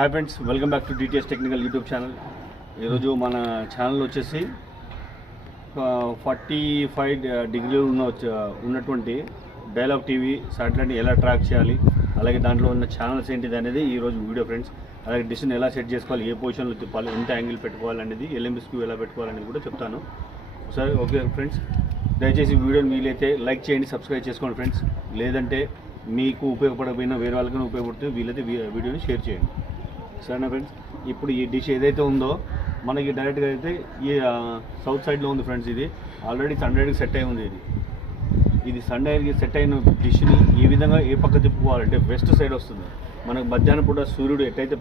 Hi friends, welcome back to DTS technical YouTube channel. ఈరోజు మన channel వచ్చేసి 45 డిగ్రీలు ఉన్నటువంటి డైలాగ్ టీవీ శాటిలైట్ ఎలా ట్రాక్ చేయాలి, అలాగే దాంట్లో ఉన్న ఛానల్స్ ఏంటిది అనేది ఈరోజు వీడియో ఫ్రెండ్స్. అలాగే డిష్ని ఎలా సెట్ చేసుకోవాలి, ఏ పొజిషన్లో తిప్పాలి, ఎంత యాంగిల్ పెట్టుకోవాలనేది, ఎల్ఎంబిస్క్యూ ఎలా పెట్టుకోవాలనేది కూడా చెప్తాను. సరే ఓకే ఫ్రెండ్స్, దయచేసి వీడియోని వీలైతే లైక్ చేయండి, సబ్స్క్రైబ్ చేసుకోండి ఫ్రెండ్స్. లేదంటే మీకు ఉపయోగపడకపోయినా వేరే వాళ్ళకైనా ఉపయోగపడుతుంది, వీలైతే వీడియోని షేర్ చేయండి. సరేనా ఫ్రెండ్స్. ఇప్పుడు ఈ డిష్ ఏదైతే ఉందో మనకి డైరెక్ట్గా అయితే ఈ సౌత్ సైడ్లో ఉంది ఫ్రెండ్స్. ఇది ఆల్రెడీ సన్రైడ్కి సెట్ అయి ఉంది. ఇది సన్రైడ్కి సెట్ అయిన డిష్ని ఈ విధంగా ఏ పక్క తిప్పుకోవాలంటే వెస్ట్ సైడ్ వస్తుంది. మనకు మధ్యాహ్నం పూట సూర్యుడు ఎట్టయితే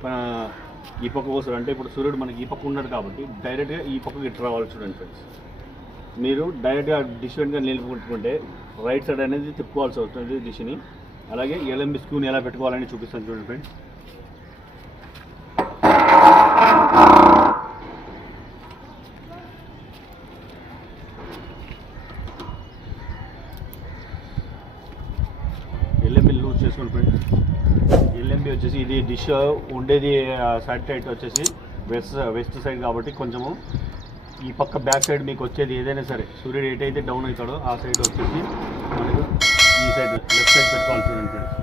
ఈ పక్క వస్తాడు, అంటే ఇప్పుడు సూర్యుడు మనకి ఈ పక్క ఉన్నాడు కాబట్టి డైరెక్ట్గా ఈ పక్కకి ఇట్లా రావాలి. చూడండి ఫ్రెండ్స్, మీరు డైరెక్ట్గా డిష్ వెంటగా నిలుపుకుంటుంటే రైట్ సైడ్ అనేది తిప్పుకోవాల్సి వస్తుంది డిష్ని. అలాగే ఎల్ఎంబిస్క్యూని ఎలా పెట్టుకోవాలని చూపిస్తాను చూడండి ఫ్రెండ్స్. ఎల్ఎంబి లూజ్ చేసుకోండి ఫ్రెండ్స్. ఎల్ఎంబి వచ్చేసి ఇది డిష్ ఉండేది శాటిలైట్ వచ్చేసి వెస్ట్ సైడ్ కాబట్టి కొంచెము ఈ పక్క బ్యాక్ సైడ్ మీకు వచ్చేది ఏదైనా సరే సూర్యుడు ఎటైతే డౌన్ అవుతాడో ఆ సైడ్ వచ్చేసి మనకు ఈ సైడ్ లెఫ్ట్ సైడ్ పెట్టుకోవాలి చూడండి ఫ్రెండ్స్.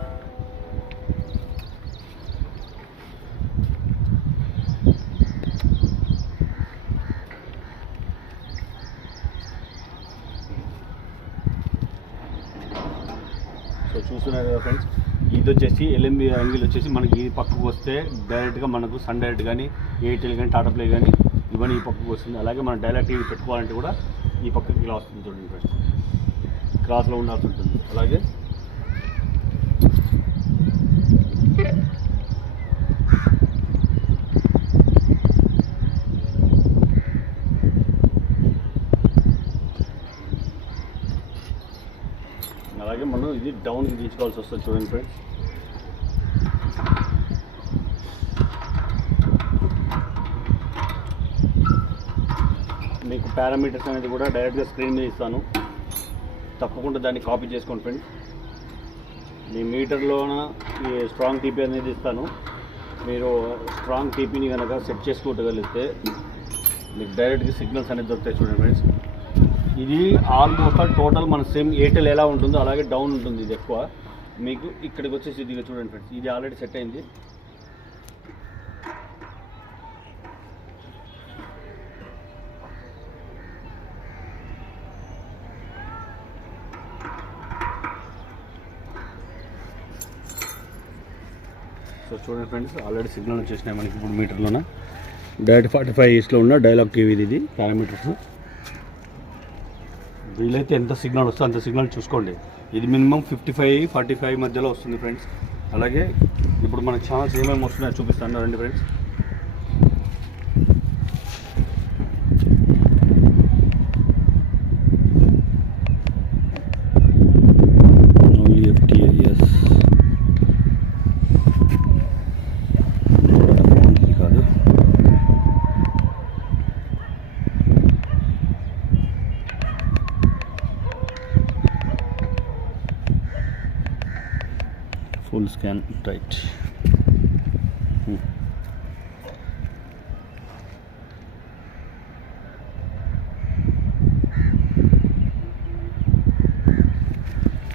సో చూస్తున్నారు కదా ఫ్రెండ్స్, ఇది వచ్చేసి ఎల్ఎంబి యాంగిల్ వచ్చేసి మనకి ఈ పక్కకు వస్తే డైరెక్ట్గా మనకు సన్ డైరెక్ట్ కానీ, ఎయిర్టెల్ కానీ, టాటా ప్లే కానీ ఇవన్నీ ఈ పక్కకు వస్తుంది. అలాగే మనం డైలాగ్ టీవీ పెట్టుకోవాలంటే కూడా ఈ పక్కకి ఇలా వస్తుంది చూడండి ఫ్రెండ్స్, క్రాస్లో ఉండాల్సి ఉంటుంది. అలాగే అలాగే మనం ఇది డౌన్కి తీసుకోవాల్సి వస్తుంది చూడండి ఫ్రెండ్స్. మీకు పారామీటర్స్ అనేది కూడా డైరెక్ట్గా స్క్రీన్ మీద ఇస్తాను, తప్పకుండా దాన్ని కాపీ చేసుకోండి ఫ్రెండ్స్. మీ మీటర్లోన ఈ స్ట్రాంగ్ టీపీ అనేది ఇస్తాను. మీరు స్ట్రాంగ్ టీపీని కనుక సెట్ చేసుకోగలిగితే మీకు డైరెక్ట్గా సిగ్నల్స్ అనేది దొరుకుతాయి చూడండి ఫ్రెండ్స్. ఇది ఆల్మోస్ట్ టోటల్ మన సేమ్ ఎయిర్టెల్ ఎలా ఉంటుందో అలాగే డౌన్ ఉంటుంది. ఇది ఎక్కువ మీకు ఇక్కడికి వచ్చేసి ఇది చూడండి ఫ్రెండ్స్, ఇది ఆల్రెడీ సెట్ అయింది. సో చూడండి ఫ్రెండ్స్, ఆల్రెడీ సిగ్నల్ వచ్చేసినాయి మనకి ఇప్పుడు మీటర్లోన. డైరెక్ట్ 45 ఈస్ట్లో ఉన్న డైలాగ్ టీవీ ఇది పారామీటర్స్. వీలైతే ఎంత సిగ్నల్ వస్తుందో అంత సిగ్నల్ చూసుకోండి. ఇది మినిమం 55-45 మధ్యలో వస్తుంది ఫ్రెండ్స్. అలాగే ఇప్పుడు మన ఛానల్స్ ఏమేమి వస్తున్నాయో చూపిస్తాను రండి ఫ్రెండ్స్. Full scan right.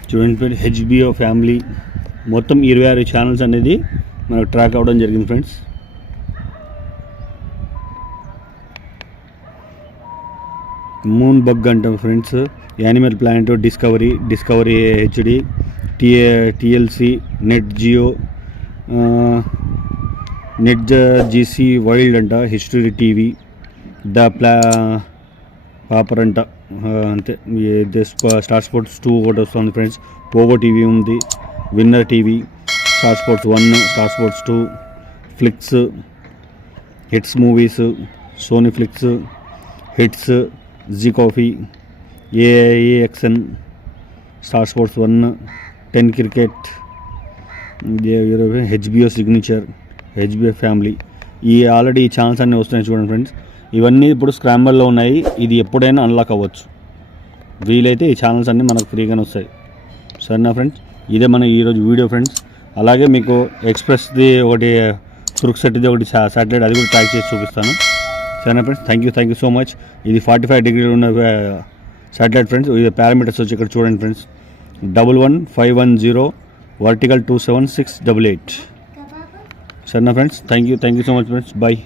చూడండి, హెచ్బిఓ ఫ్యామిలీ మొత్తం 26 ఛానల్స్ అనేది మనకు ట్రాక్ అవ్వడం జరిగింది ఫ్రెండ్స్. మూన్ బగ్ అంటాం friends, Animal Planet, Discovery HD, TLC, Nat Geo, Nat Geo Wild అంట, హిస్టరీ టీవీ, పాపర్ అంట, అంతే. స్టార్ స్పోర్ట్స్ 2 ఒకటి వస్తుంది ఫ్రెండ్స్. పోగో టీవీ ఉంది, Winner TV, Star Sports 1, Star Sports 2, Flix, Hits Movies, Sony Flix, Hits, Zee cafe, AXN, Star Sports 1, 10 cricket, HBO signature, HBO family. ఈ already ఈ channels అన్నీ వస్తున్నాయి చూడండి ఫ్రెండ్స్. ఇవన్నీ ఇప్పుడు స్క్రాంబల్లో ఉన్నాయి, ఇది ఎప్పుడైనా అన్లాక్ అవ్వచ్చు. వీలైతే ఈ ఛానల్స్ అన్నీ మనకు ఫ్రీగానే వస్తాయి. సరేనా ఫ్రెండ్స్, ఇదే మన ఈరోజు వీడియో ఫ్రెండ్స్. అలాగే మీకు ఎక్స్ప్రెస్ది ఒకటి క్రూక్సెట్ది ఒకటి శాటిలైట్, అది కూడా ట్రాక్ చేసి చూపిస్తాను. సరేనా friends, thank you so much. ఇది 45 డిగ్రీలు ఉన్న శాటిలైట్ ఫ్రెండ్స్. ఇది పారామీటర్స్ వచ్చి ఇక్కడ చూడండి ఫ్రెండ్స్, 11510 వర్టికల్ 27688. సరేనా friends, thank you so much friends, bye.